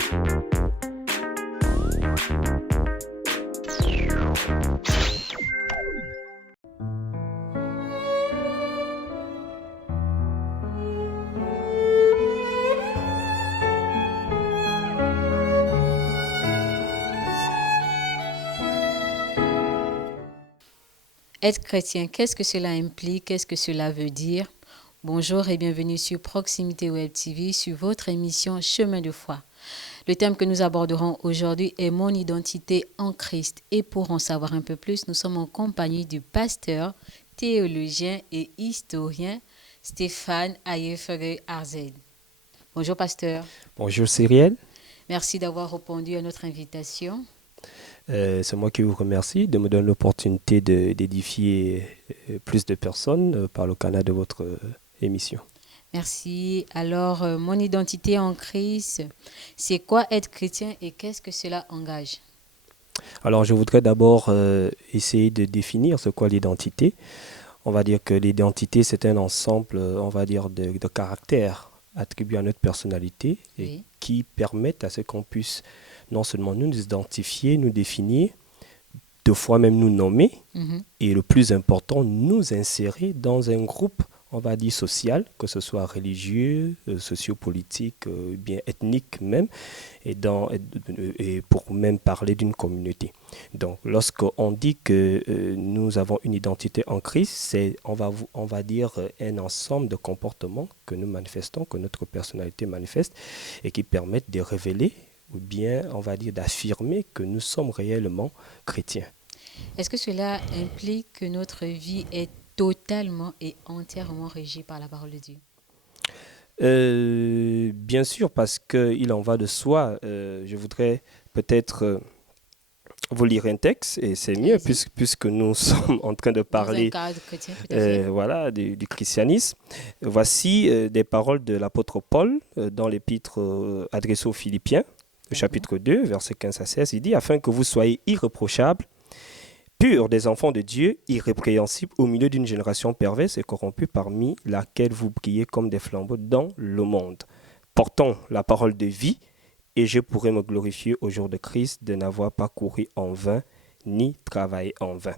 Être chrétien, qu'est-ce que cela implique? Qu'est-ce que cela veut dire? Bonjour et bienvenue sur Proximité Web TV, sur votre émission Chemin de foi. Le thème que nous aborderons aujourd'hui est mon identité en Christ. Et pour en savoir un peu plus, nous sommes en compagnie du pasteur, théologien et historien Stéphane Ayefere-Arzed. Bonjour pasteur. Bonjour Cyrielle. Merci d'avoir répondu à notre invitation. C'est moi qui vous remercie de me donner l'opportunité d'édifier plus de personnes par le canal de votre émission. Merci. Alors, mon identité en Christ, c'est quoi être chrétien et qu'est-ce que cela engage? Alors, je voudrais d'abord essayer de définir ce qu'est l'identité. On va dire que l'identité, c'est un ensemble, on va dire, de caractères attribués à notre personnalité et qui permettent à ce qu'on puisse non seulement nous identifier, nous définir, deux fois même nous nommer, et le plus important, nous insérer dans un groupe, on va dire social, que ce soit religieux, sociopolitique, bien ethnique même, et pour même parler d'une communauté. Donc, lorsqu'on dit que nous avons une identité en Christ, c'est, on va dire, un ensemble de comportements que nous manifestons, que notre personnalité manifeste, et qui permettent de révéler ou bien, on va dire, d'affirmer que nous sommes réellement chrétiens. Est-ce que cela implique que notre vie est totalement et entièrement régie par la parole de Dieu? Bien sûr, parce qu'il en va de soi. Je voudrais peut-être vous lire un texte, et c'est mieux puisque nous sommes en train de parler chrétien, voilà, du christianisme. Voici des paroles de l'apôtre Paul dans l'épître adressée aux Philippiens. Le chapitre 2, versets 15 à 16, il dit « Afin que vous soyez irréprochables, purs des enfants de Dieu, irrépréhensibles au milieu d'une génération perverse et corrompue parmi laquelle vous brillez comme des flambeaux dans le monde. Portons la parole de vie, et je pourrai me glorifier au jour de Christ de n'avoir pas couru en vain, ni travaillé en vain. »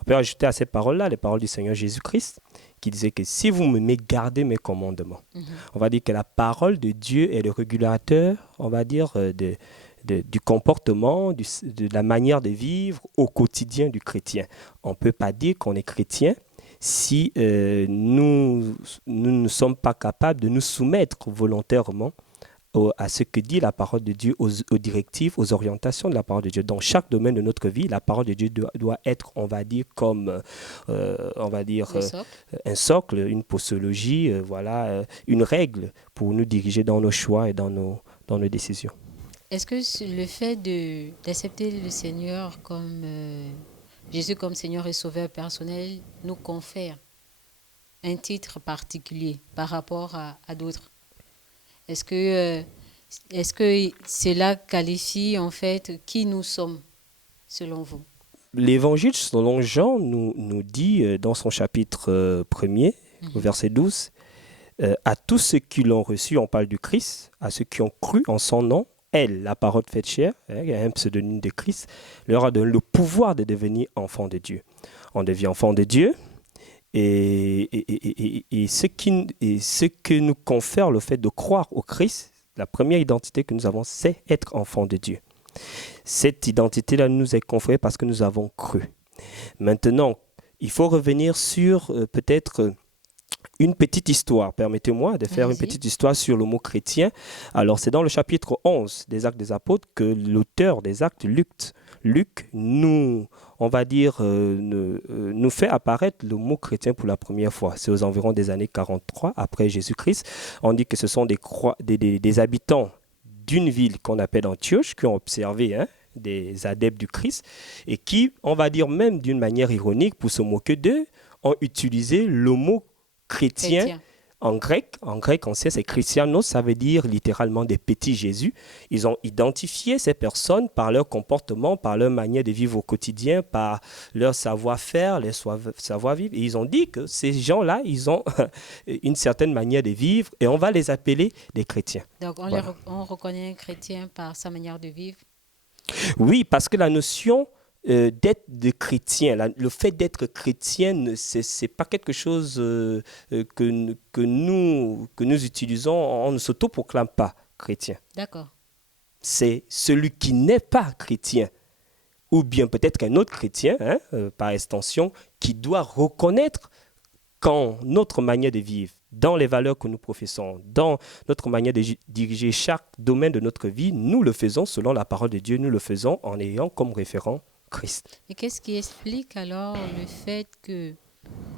On peut ajouter à ces paroles-là les paroles du Seigneur Jésus-Christ, qui disait que si vous m'aimez, gardez mes commandements. On va dire que la parole de Dieu est le régulateur, on va dire, du comportement, de la manière de vivre au quotidien du chrétien. On ne peut pas dire qu'on est chrétien si nous ne sommes pas capables de nous soumettre volontairement à ce que dit la parole de Dieu, aux directives, aux orientations de la parole de Dieu. Dans chaque domaine de notre vie, la parole de Dieu doit être, on va dire, comme un socle, une posologie, une règle pour nous diriger dans nos choix et dans nos décisions. Est-ce que le fait d'accepter le Seigneur comme Jésus comme Seigneur et Sauveur personnel nous confère un titre particulier par rapport à d'autres? Est-ce que cela qualifie en fait qui nous sommes, selon vous? L'Évangile selon Jean nous dit dans son chapitre 1er, au verset 12, à tous ceux qui l'ont reçu, on parle du Christ, à ceux qui ont cru en son nom, elle, la parole faite chair, il y a un pseudonyme de Christ, leur a donné le pouvoir de devenir enfant de Dieu. On devient enfant de Dieu, et ce que nous confère le fait de croire au Christ, la première identité que nous avons, c'est être enfant de Dieu. Cette identité-là nous est conférée parce que nous avons cru. Maintenant, il faut revenir sur peut-être une petite histoire. Permettez-moi de faire une petite histoire sur le mot chrétien. Alors, c'est dans le chapitre 11 des Actes des Apôtres que l'auteur des Actes, Luc nous fait apparaître le mot chrétien pour la première fois. C'est aux environs des années 43 après Jésus-Christ. On dit que ce sont des habitants d'une ville qu'on appelle Antioche qui ont observé des adeptes du Christ et qui, on va dire même d'une manière ironique pour se moquer d'eux, ont utilisé le mot chrétien En grec ancien, c'est Christianos, ça veut dire littéralement des petits Jésus. Ils ont identifié ces personnes par leur comportement, par leur manière de vivre au quotidien, par leur savoir-faire, leur savoir-vivre. Et ils ont dit que ces gens-là, ils ont une certaine manière de vivre et on va les appeler des chrétiens. Donc, Voilà. on reconnaît un chrétien par sa manière de vivre. Oui, parce que la notion d'être de chrétien, le fait d'être chrétien, c'est pas quelque chose que nous utilisons, on ne s'autoproclame pas chrétien. D'accord. C'est celui qui n'est pas chrétien, ou bien peut-être un autre chrétien, hein, par extension, qui doit reconnaître quand notre manière de vivre, dans les valeurs que nous professons, dans notre manière de diriger chaque domaine de notre vie, nous le faisons selon la parole de Dieu, nous le faisons en ayant comme référent Christ. Et qu'est-ce qui explique alors le fait que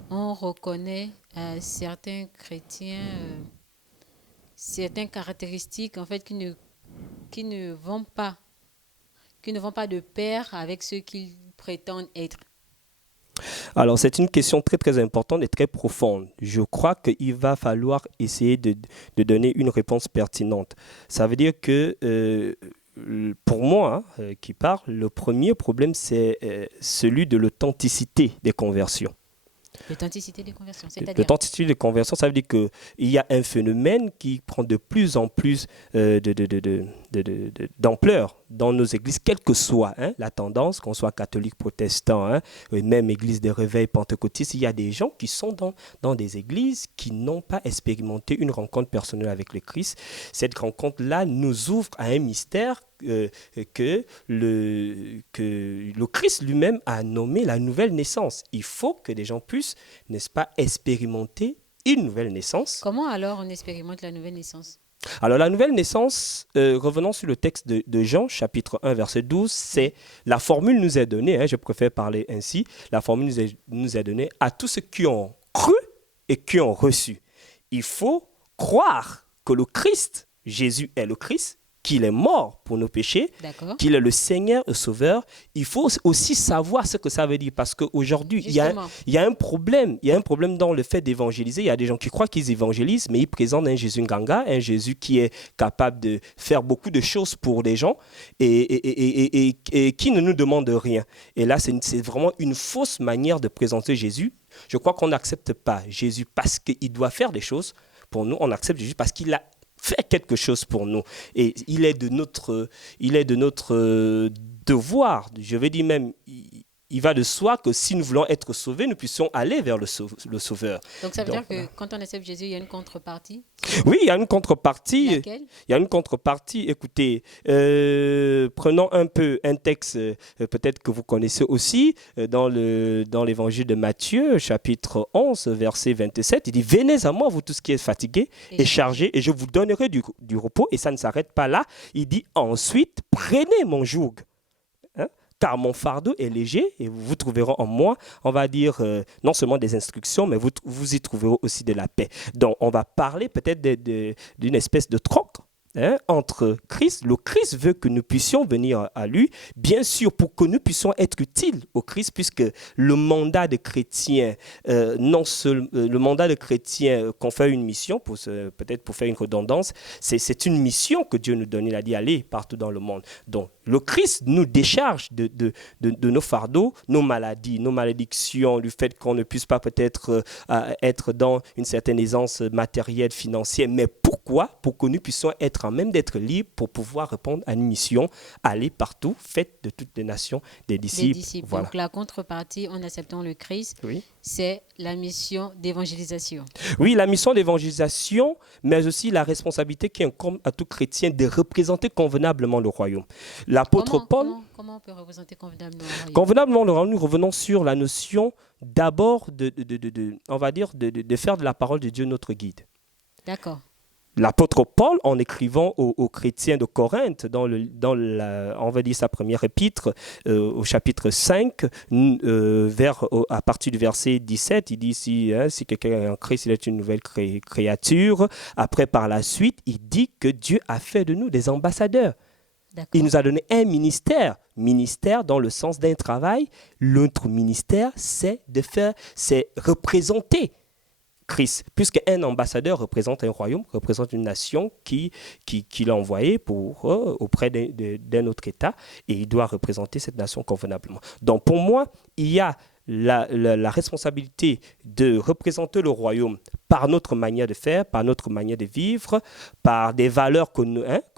on reconnaît certains chrétiens, certaines caractéristiques en fait qui ne vont pas, qui ne vont pas de pair avec ceux qu'ils prétendent être? Alors, c'est une question très, très importante et très profonde. Je crois qu'il va falloir essayer de donner une réponse pertinente. Ça veut dire que, pour moi, hein, qui parle, le premier problème, c'est celui de l'authenticité des conversions. L'authenticité des conversions, c'est-à-dire? L'authenticité des conversions, ça veut dire qu'il y a un phénomène qui prend de plus en plus d'ampleur dans nos églises, quelle que soit hein, la tendance, qu'on soit catholique, protestant, hein, même église des réveils pentecôtistes, il y a des gens qui sont dans des églises qui n'ont pas expérimenté une rencontre personnelle avec le Christ. Cette rencontre-là nous ouvre à un mystère que le Christ lui-même a nommé la nouvelle naissance. Il faut que les gens puissent, n'est-ce pas, expérimenter une nouvelle naissance. Comment alors on expérimente la nouvelle naissance? Alors la nouvelle naissance, revenons sur le texte de Jean, chapitre 1, verset 12, c'est la formule nous est donnée, hein, je préfère parler ainsi, la formule nous est donnée à tous ceux qui ont cru et qui ont reçu. Il faut croire que le Christ, Jésus est le Christ, qu'il est mort pour nos péchés, D'accord. qu'il est le Seigneur et Sauveur. Il faut aussi savoir ce que ça veut dire parce qu'aujourd'hui, il y a un problème. Il y a un problème dans le fait d'évangéliser. Il y a des gens qui croient qu'ils évangélisent, mais ils présentent un Jésus Nganga, un Jésus qui est capable de faire beaucoup de choses pour les gens et qui ne nous demande rien. Et là, c'est vraiment une fausse manière de présenter Jésus. Je crois qu'on n'accepte pas Jésus parce qu'il doit faire des choses pour nous. On accepte Jésus parce qu'il a fait quelque chose pour nous. Et il est de notre devoir, je vais dire même, il va de soi que si nous voulons être sauvés, nous puissions aller vers le Sauveur. Donc ça veut dire que quand on accepte Jésus, il y a une contrepartie? Oui, il y a une contrepartie. Laquelle? Il y a une contrepartie. Écoutez, prenons un peu un texte, peut-être que vous connaissez aussi, dans l'évangile de Matthieu, chapitre 11, verset 27. Il dit, venez à moi, vous tous qui êtes fatigués et chargés, et je vous donnerai du repos. Et ça ne s'arrête pas là. Il dit, ensuite, prenez mon joug. Car mon fardeau est léger et vous trouverez en moi, on va dire, non seulement des instructions, mais vous y trouverez aussi de la paix. Donc, on va parler peut-être d'une espèce de troc entre Christ. Le Christ veut que nous puissions venir à lui, bien sûr, pour que nous puissions être utiles au Christ, puisque le mandat de chrétien, le mandat de chrétien qu'on fait une mission, peut-être pour faire une redondance, c'est une mission que Dieu nous donne. Il a dit, allez partout dans le monde. Donc, le Christ nous décharge de nos fardeaux, nos maladies, nos malédictions, du fait qu'on ne puisse pas peut-être être dans une certaine aisance matérielle, financière. Mais pourquoi? Pour que nous puissions être en même d'être libres pour pouvoir répondre à une mission, aller partout, faites de toutes les nations des disciples. Voilà. Donc la contrepartie en acceptant le Christ, oui, c'est la mission d'évangélisation. Oui, la mission d'évangélisation, mais aussi la responsabilité qui incombe à tout chrétien de représenter convenablement le royaume. L'apôtre Paul... Comment on peut représenter convenablement le royaume? Convenablement le royaume, nous revenons sur la notion d'abord on va dire, de faire de la parole de Dieu notre guide. D'accord. L'apôtre Paul, en écrivant aux chrétiens de Corinthe, on va dire sa première épître, au chapitre 5, à partir du verset 17, il dit si quelqu'un est en Christ, il est une nouvelle créature. Après, par la suite, il dit que Dieu a fait de nous des ambassadeurs. D'accord. Il nous a donné un ministère dans le sens d'un travail. L'autre ministère, c'est représenter Christ, puisque un ambassadeur représente un royaume, représente une nation qui l'a envoyé auprès d'un autre État, et il doit représenter cette nation convenablement. Donc pour moi, il y a la responsabilité de représenter le royaume par notre manière de faire, par notre manière de vivre, par des valeurs que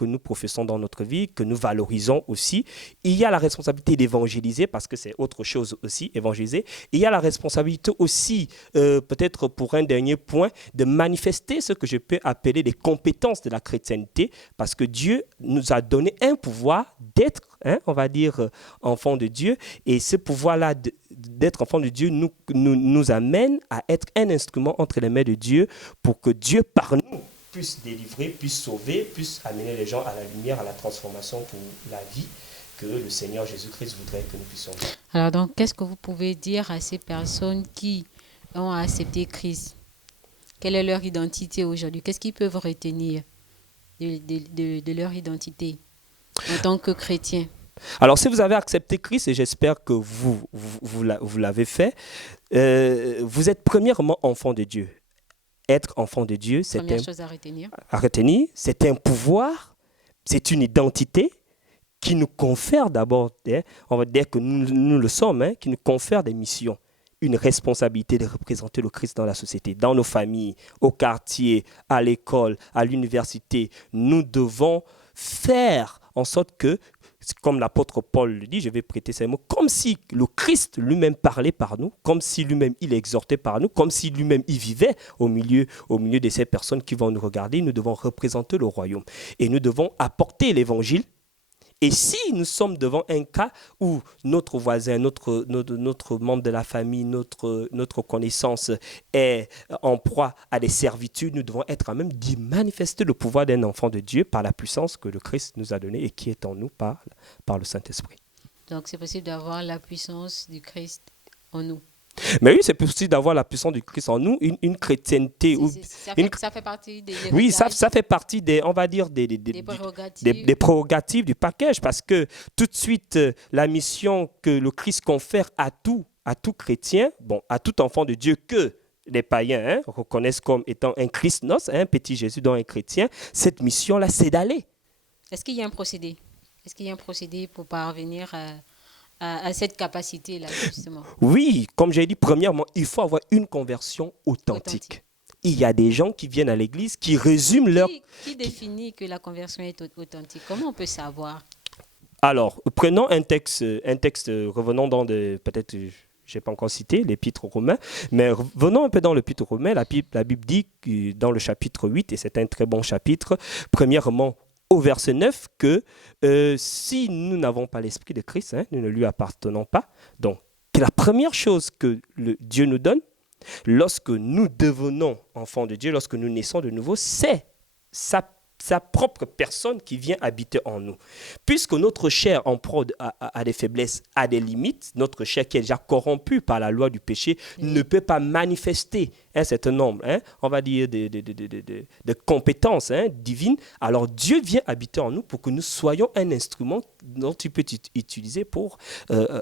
nous professons dans notre vie, que nous valorisons aussi. Il y a la responsabilité d'évangéliser, parce que c'est autre chose aussi, évangéliser. Il y a la responsabilité aussi, peut-être pour un dernier point, de manifester ce que je peux appeler les compétences de la chrétienté, parce que Dieu nous a donné un pouvoir d'être, on va dire, enfant de Dieu, et ce pouvoir-là d'être enfant de Dieu nous amène à être un instrument entre les mains de Dieu pour que Dieu, par nous, puisse délivrer, puisse sauver, puisse amener les gens à la lumière, à la transformation pour la vie que le Seigneur Jésus-Christ voudrait que nous puissions vivre. Alors donc, qu'est-ce que vous pouvez dire à ces personnes qui ont accepté Christ? Quelle est leur identité aujourd'hui? Qu'est-ce qu'ils peuvent retenir de leur identité en tant que chrétiens? Alors, si vous avez accepté Christ, et j'espère que vous l'avez fait, vous êtes premièrement enfant de Dieu. Être enfant de Dieu, c'est Première chose à retenir. C'est un pouvoir, c'est une identité qui nous confère d'abord, on va dire que nous le sommes, qui nous confère des missions, une responsabilité de représenter le Christ dans la société, dans nos familles, au quartier, à l'école, à l'université. Nous devons faire en sorte que, comme l'apôtre Paul le dit, je vais prêter ces mots, comme si le Christ lui-même parlait par nous, comme si lui-même il exhortait par nous, comme si lui-même il vivait au milieu de ces personnes qui vont nous regarder. Nous devons représenter le royaume et nous devons apporter l'évangile. Et si nous sommes devant un cas où notre voisin, notre membre de la famille, notre connaissance est en proie à des servitudes, nous devons être à même d'y manifester le pouvoir d'un enfant de Dieu par la puissance que le Christ nous a donnée et qui est en nous par le Saint-Esprit. Donc c'est possible d'avoir la puissance du Christ en nous. Mais oui, c'est possible d'avoir la puissance du Christ en nous, une chrétienté. Ça fait partie des héritages. Oui, ça fait partie on va dire, des prérogatives du package, parce que tout de suite, la mission que le Christ confère à tout chrétien, à tout enfant de Dieu que les païens reconnaissent comme étant un Christos, un petit Jésus dont un chrétien, cette mission-là, c'est d'aller. Est-ce qu'il y a un procédé? Est-ce qu'il y a un procédé pour parvenir à cette capacité-là, justement? Oui, comme j'ai dit, premièrement, il faut avoir une conversion authentique. Il y a des gens qui viennent à l'église, qui résument leur... Qui définit que la conversion est authentique? Comment on peut savoir? Alors, prenons un texte revenons dans peut-être, je n'ai pas encore cité, l'Épître aux Romains, mais revenons un peu dans l'Épître aux Romains. La Bible dit dans le chapitre 8, et c'est un très bon chapitre, premièrement, au verset 9, que si nous n'avons pas l'Esprit de Christ, nous ne lui appartenons pas. Donc, la première chose que Dieu nous donne, lorsque nous devenons enfants de Dieu, lorsque nous naissons de nouveau, c'est sa propre personne qui vient habiter en nous. Puisque notre chair en proie a des faiblesses, a des limites, notre chair qui est déjà corrompue par la loi du péché ne peut pas manifester un certain nombre, on va dire, de compétences divines. Alors Dieu vient habiter en nous pour que nous soyons un instrument dont il peut utiliser pour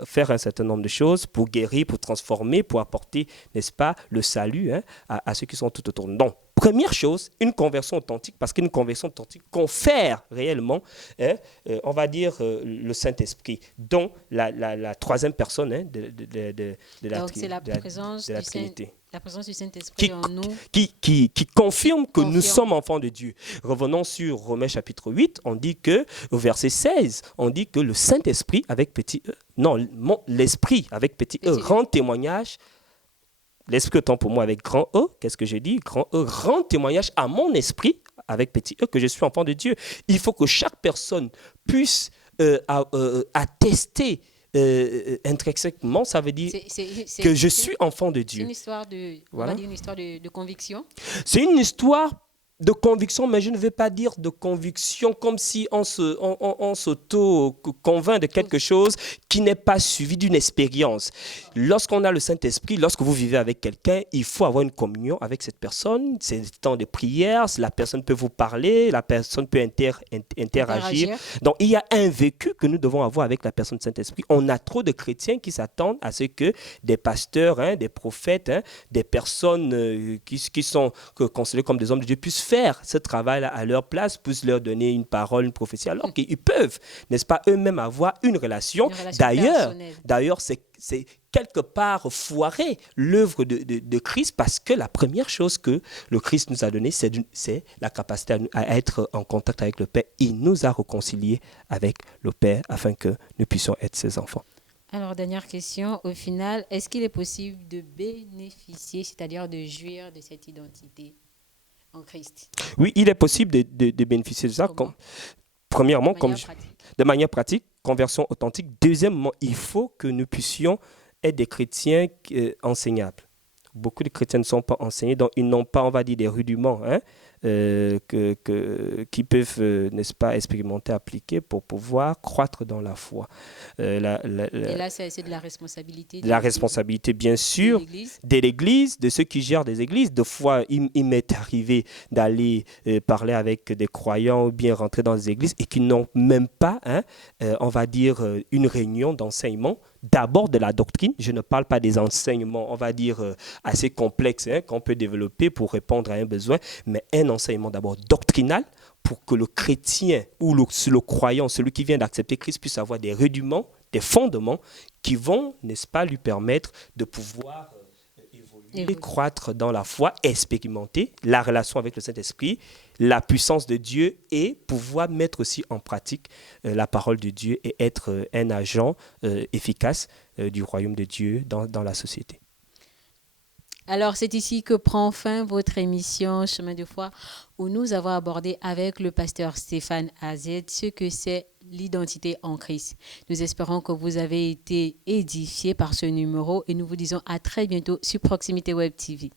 faire un certain nombre de choses, pour guérir, pour transformer, pour apporter, n'est-ce pas, le salut à ceux qui sont tout autour de nous. Donc, première chose, une conversion authentique, parce qu'une conversion authentique confère réellement, on va dire, le Saint-Esprit, dont la troisième personne de la Trinité. La présence du Saint-Esprit en nous. Qui confirme que nous sommes enfants de Dieu. Revenons sur Romains chapitre 8, on dit que, au verset 16, on dit que le Saint-Esprit avec petit e, l'Esprit avec petit e rend témoignage. L'Esprit autant pour moi avec grand E, qu'est-ce que j'ai dit? Grand E rend témoignage à mon esprit avec petit e que je suis enfant de Dieu. Il faut que chaque personne puisse attester intrinsèquement, ça veut dire que je suis enfant de Dieu. C'est une histoire de conviction. C'est une histoire de conviction, mais je ne veux pas dire de conviction comme si on s'auto-convainc de quelque chose qui n'est pas suivi d'une expérience. Lorsqu'on a le Saint-Esprit, lorsque vous vivez avec quelqu'un, il faut avoir une communion avec cette personne. C'est le temps de prière, la personne peut vous parler, la personne peut interagir. Donc, il y a un vécu que nous devons avoir avec la personne du Saint-Esprit. On a trop de chrétiens qui s'attendent à ce que des pasteurs, des prophètes, des personnes qui sont considérées comme des hommes de Dieu puissent faire ce travail à leur place, puissent leur donner une parole, une prophétie, alors qu'ils peuvent, n'est-ce pas, eux-mêmes avoir une relation D'ailleurs, c'est quelque part foirer l'œuvre de Christ, parce que la première chose que le Christ nous a donnée, c'est la capacité à être en contact avec le Père. Il nous a réconciliés avec le Père afin que nous puissions être ses enfants. Alors, dernière question, au final, est-ce qu'il est possible de bénéficier, c'est-à-dire de jouir de cette identité en Christ? Oui, il est possible de bénéficier de ça. Premièrement, de manière pratique, conversion authentique. Deuxièmement, il faut que nous puissions être des chrétiens enseignables. Beaucoup de chrétiens ne sont pas enseignés, donc ils n'ont pas, on va dire, des rudiments qui peuvent, n'est-ce pas, expérimenter, appliquer pour pouvoir croître dans la foi. Et là, c'est de la responsabilité. La responsabilité, bien sûr, de l'Église, de ceux qui gèrent des églises. Des fois, il m'est arrivé d'aller parler avec des croyants ou bien rentrer dans des églises et qui n'ont même pas, on va dire, une réunion d'enseignement. D'abord de la doctrine, je ne parle pas des enseignements, on va dire, assez complexes qu'on peut développer pour répondre à un besoin, mais un enseignement d'abord doctrinal pour que le chrétien ou le croyant, celui qui vient d'accepter Christ, puisse avoir des rudiments, des fondements qui vont, n'est-ce pas, lui permettre de pouvoir évoluer, croître dans la foi, expérimenter la relation avec le Saint-Esprit, la puissance de Dieu et pouvoir mettre aussi en pratique la parole de Dieu et être un agent efficace du royaume de Dieu dans la société. Alors, c'est ici que prend fin votre émission Chemin de foi, où nous avons abordé avec le pasteur Stéphane Azed ce que c'est l'identité en Christ. Nous espérons que vous avez été édifiés par ce numéro et nous vous disons à très bientôt sur Proximité Web TV.